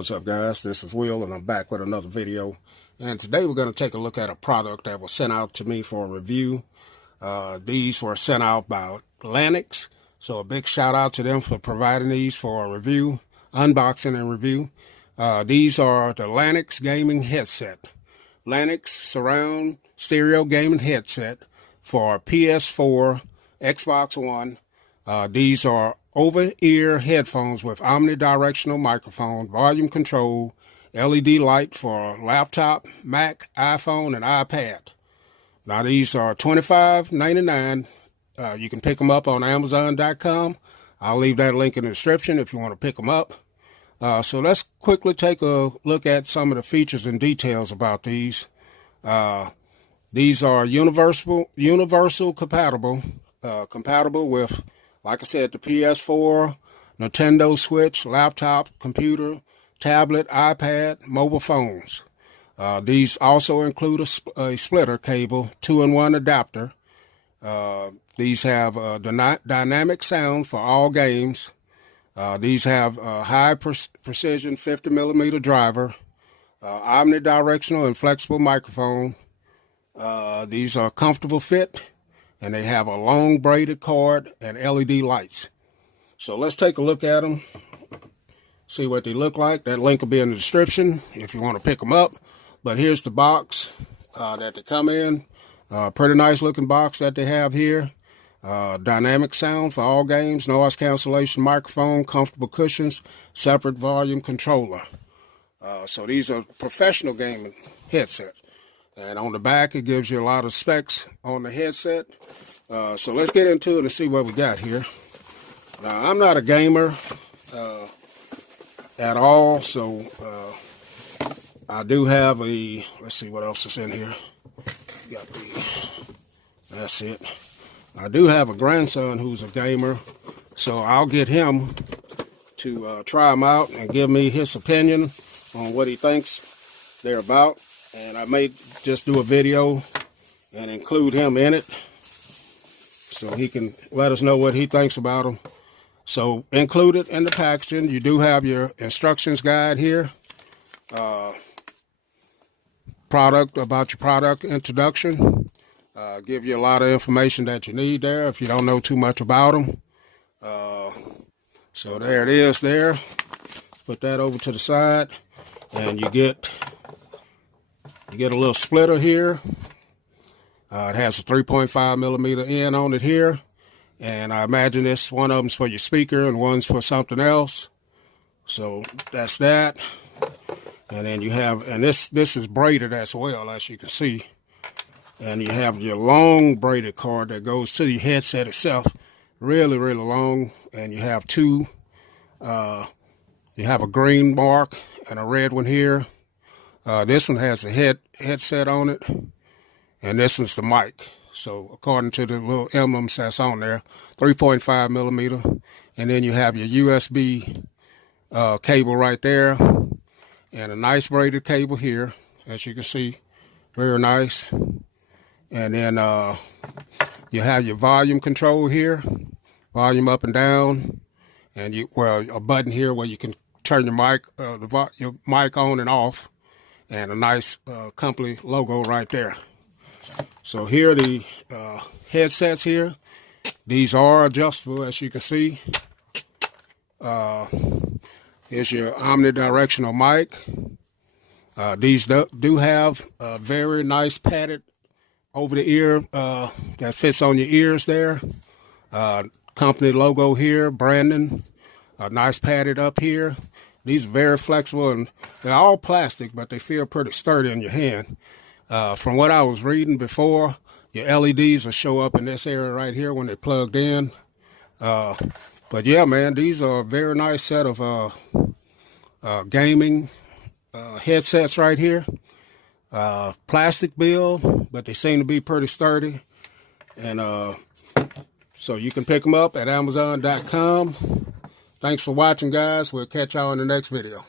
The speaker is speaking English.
What's up, guys? This is Will, and I'm back with another video. And today we're going to take a look at a product that was sent out to me for a review. These were sent out by Landnics, so a big shout out to them for providing these for a review, unboxing and review. These are the Landnics gaming headset. Landnics surround stereo gaming headset for PS4, Xbox One. These are over-ear headphones with omnidirectional microphone, volume control, LED light for laptop, Mac, iPhone, and iPad. Now these are $25.99. You can pick them up on Amazon.com. I'll leave that link in the description if you want to pick them up. So let's quickly take a look at some of the features and details about these. These are universal compatible, compatible with, like I said, the PS4, Nintendo Switch, laptop, computer, tablet, iPad, mobile phones. These also include a splitter cable, 2-in-1 adapter. These have dynamic sound for all games. These have a high precision 50mm driver, omnidirectional and flexible microphone. These are comfortable fit, and they have a long braided cord and LED lights. So let's take a look at them, see what they look like. That link will be in the description if you want to pick them up. But here's the box that they come in. Pretty nice looking box that they have here. Dynamic sound for all games, noise cancellation microphone, comfortable cushions, separate volume controller. So these are professional gaming headsets. And on the back, it gives you a lot of specs on the headset. So let's get into it and see what we got here. Now, I'm not a gamer at all, so I do have a, let's see what else is in here. Got that's it. I do have a grandson who's a gamer, so I'll get him to try them out and give me his opinion on what he thinks they're about. And I may just do a video and include him in it so he can let us know what he thinks about them. So included in the packaging, you do have your instructions guide here. About your product introduction. Give you a lot of information that you need there if you don't know too much about them. So there it is there. Put that over to the side, and you get a little splitter here. It has a 3.5mm end on it here. And I imagine this one of them's for your speaker and one's for something else. So that's that. And then you have, and this is braided as well, as you can see. And you have your long braided cord that goes to the headset itself. Really, really long. And you have two, you have a green mark and a red one here. This one has a headset on it, and this one's the mic. So according to the little emblems that's on there, 3.5mm, and then you have your USB cable right there, and a nice braided cable here, as you can see, very nice. And then you have your volume control here, volume up and down, and a button here where you can turn your mic on and off. And a nice company logo right there. So here are the headsets here. These are adjustable, as you can see. Here's your omnidirectional mic. These do have a very nice padded over the ear that fits on your ears there. Company logo here, branding. Nice padded up here. These are very flexible, and they're all plastic, but they feel pretty sturdy in your hand. From what I was reading before, your LEDs will show up in this area right here when they're plugged in. But yeah, man, these are a very nice set of gaming headsets right here. Plastic build, but they seem to be pretty sturdy. And so you can pick them up at Amazon.com. Thanks for watching, guys. We'll catch y'all in the next video.